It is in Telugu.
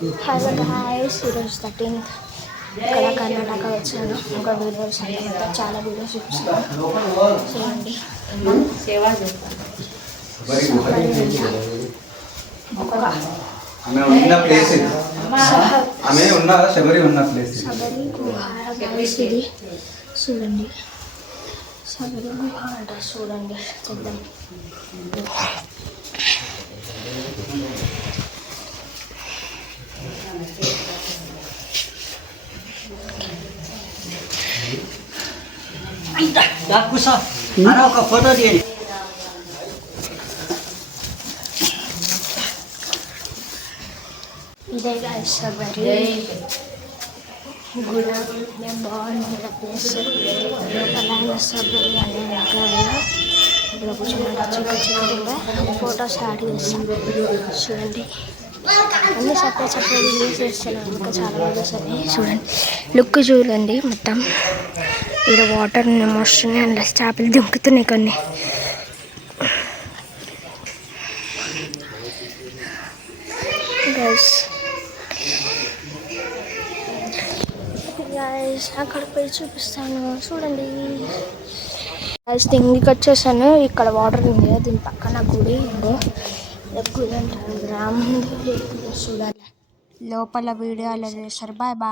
హలో గాయ్స్, ఈరోజు 13th ఇక్కడ కర్ణాటక వచ్చాను. ఇంకా వీడియోస్ అనమాట, చాలా వీడియోస్ చూపిస్తాను చూడండి. శబరి గుహ గాయ్స్, ఇది చూడండి. శబరి గుహ అంట, చూడండి చూద్దాం. ఒక ఫోటో తీయండి. ఇదే గాయ్స్ శబరి గుడి. బాగుంది ప్లేస్. లోపల శబరి అనే ఇక్కడ కూర్చోమంటే చికెన్ ఫోటో స్టార్ట్ చేస్తాం. చూడండి, అన్ని సపరేట్ రిలీజ్ చేస్తున్నాను. ఇంకా చాలా వీడియోస్ అవి చూడండి. లుక్ చూడండి మొత్తం. ఇక్కడ వాటర్ వస్తున్నాయి, అందులో చేపలు దింపుతున్నాయి కొన్ని. గైస్ అక్కడ పోయి చూపిస్తాను చూడండి. గైస్ కిందికి వచ్చేసాను. ఇక్కడ వాటర్ ఉంది, దీని పక్కన గుడి ఉంది. గుడి అంటే గ్రామం చూడాలి. లోపల వీడియో అలా చేస్తారు. Bye bye.